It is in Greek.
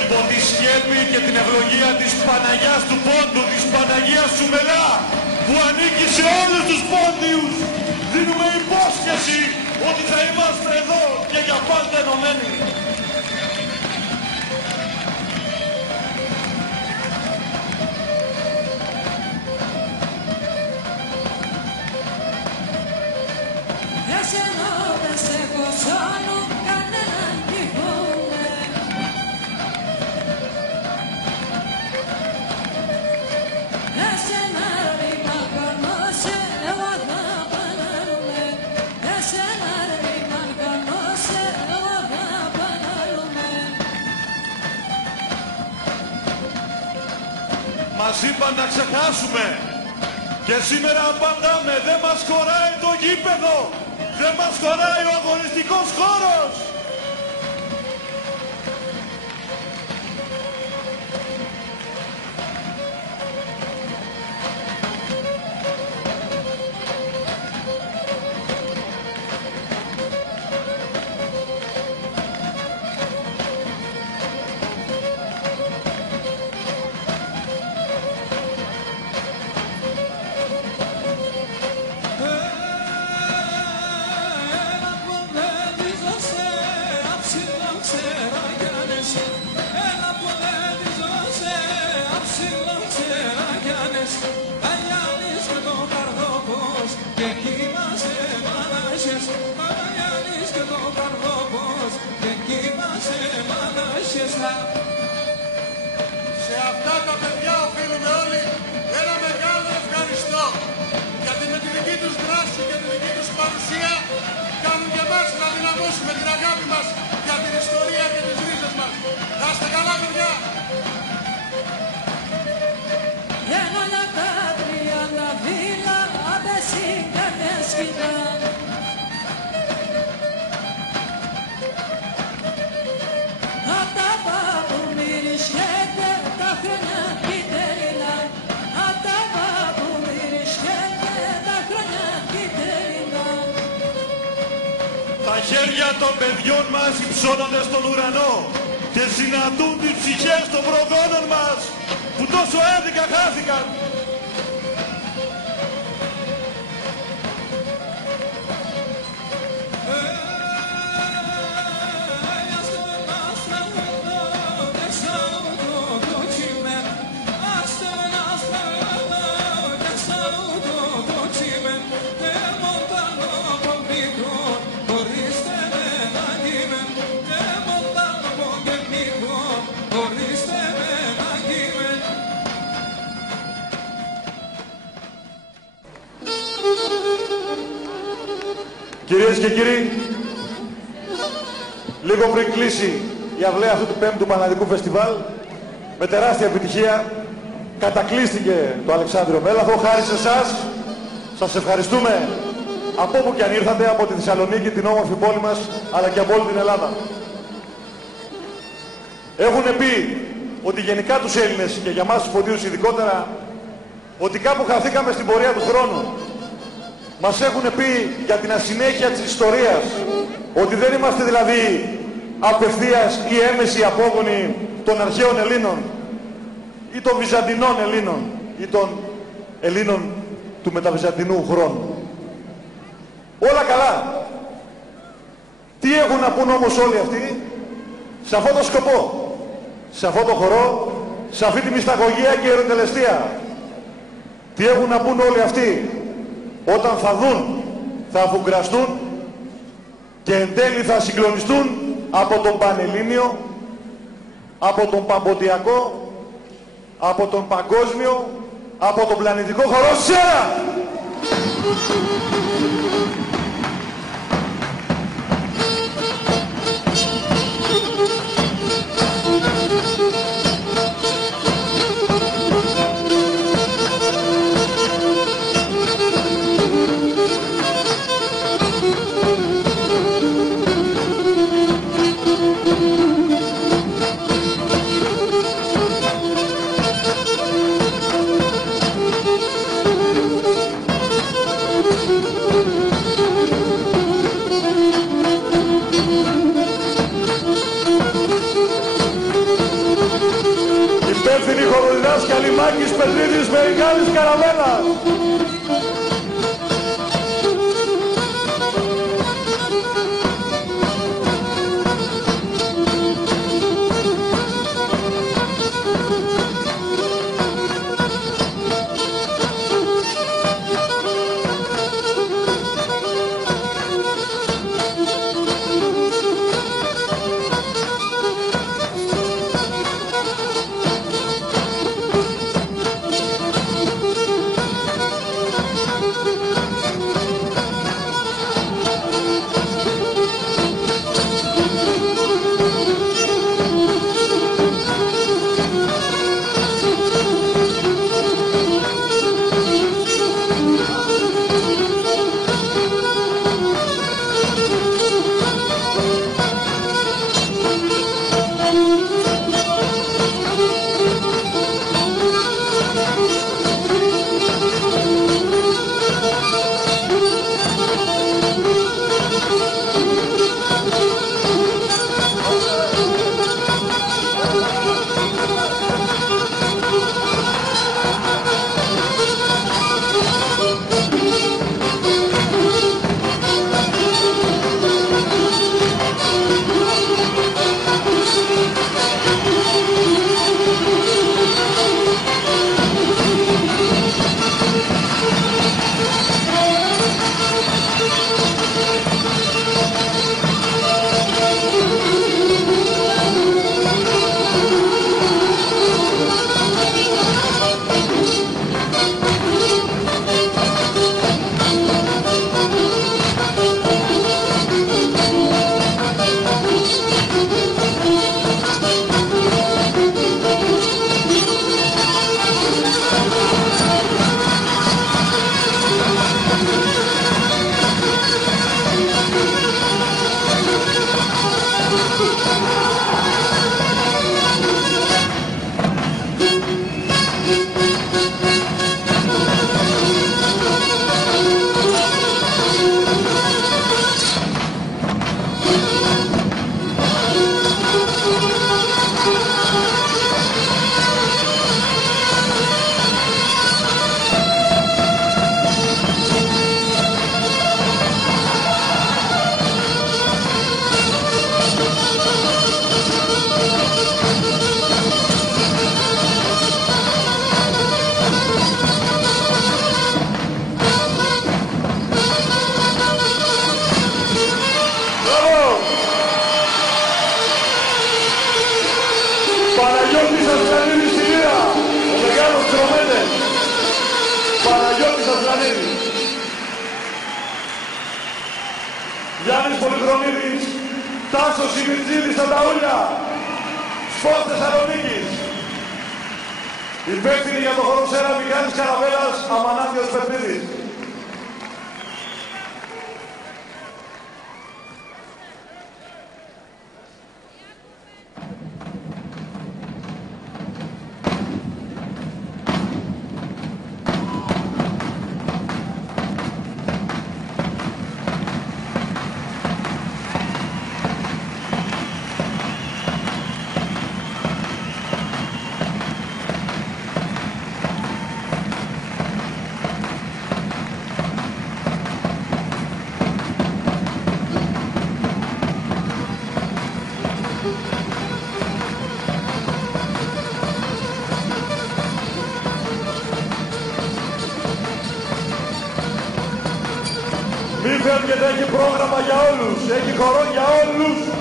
Υπό τη σκέπη και την ευλογία της Παναγιάς του Πόντου, της Παναγίας Σουμελά, που ανήκει σε όλους τους Πόντιους, δίνουμε υπόσχεση ότι θα είμαστε εδώ και για πάντα ενωμένοι. Εσένα δεν σε έχω σ' άλλο κανέναν τυχούνε. Εσένα ρήμα κανώσε, εγώ θα πανάρουμε. Εσένα ρήμα κανώσε, εγώ θα πανάρουμε. Μας είπαν να ξεχάσουμε και σήμερα απαντάμε, δεν μας χωράει το γήπεδο, δεν μας χωράει ο αγωνιστικός χώρος. Σε αυτά τα παιδιά οφείλουμε όλοι ένα μεγάλο ευχαριστώ, γιατί με τη δική τους δράση και τη δική τους παρουσία κάνουν και εμάς να δυναμώσουμε την αγάπη μας για την ιστορία και τις ρίζες μας. Να είστε καλά, παιδιά! Ένα για τα 30 φύλλα απεσύγκανες κοιτάν. Απ' τα πάπου μυρισχέται τα χρόνια κυτέρινα. Απ' τα πάπου μυρισχέται τα χρόνια κυτέρινα. Τα χέρια των παιδιών μας υψώνονται στον ουρανό και συναντούν τις ψυχές των προγόνων μας που τόσο άδικα χάθηκαν. Κυρίες και κύριοι, λίγο πριν κλείσει η αυλαία αυτού του 5ου Πανελλαδικού Φεστιβάλ, με τεράστια επιτυχία κατακλείστηκε το Αλεξάνδριο Μέλαθο. Χάρη σε εσάς, σας ευχαριστούμε από όπου και αν ήρθατε, από τη Θεσσαλονίκη, την όμορφη πόλη μας, αλλά και από όλη την Ελλάδα. Έχουν πει ότι γενικά τους Έλληνες και για μας τους Ποντίους ειδικότερα, ότι κάπου χαθήκαμε στην πορεία του χρόνου. Μας έχουν πει για την ασυνέχεια της ιστορίας, ότι δεν είμαστε δηλαδή απευθείας ή έμεση απόγονοι των αρχαίων Ελλήνων ή των Βυζαντινών Ελλήνων ή των Ελλήνων του μεταβυζαντινού χρόνου. Όλα καλά. Τι έχουν να πούν όμως όλοι αυτοί σε αυτό το σκοπό, σε αυτό το χορό, σε αυτή τη μυσταγωγία και ερωτελεστία? Τι έχουν να πούν όλοι αυτοί όταν θα δουν, θα αφουγκραστούν και εν τέλει θα συγκλονιστούν από τον Πανελλήνιο, από τον Παμποντιακό, από τον Παγκόσμιο, από τον πλανητικό χορό ΣΕΡΑ! χωροδιδάσκαλοι Μάκης Πετρίδης Μεγάλης Καραβέλας. Παναγιώτης Ασλανίδης στη λύρα, ο μεγάλος Τρομένες. Παναγιώτης Ασλανίδης. Γιάννης Πολυχρονίδης, Τάσος Σιμιτζίδης στα ταούλια. Σπορ Θεσσαλονίκης. Υπεύθυνοι για το χώρο Σέρα Μιχάλης Καραβέλας, Αμανάτιος Πετρίδης. Μη φεύγετε, έχει πρόγραμμα για όλους, έχει χορό για όλους.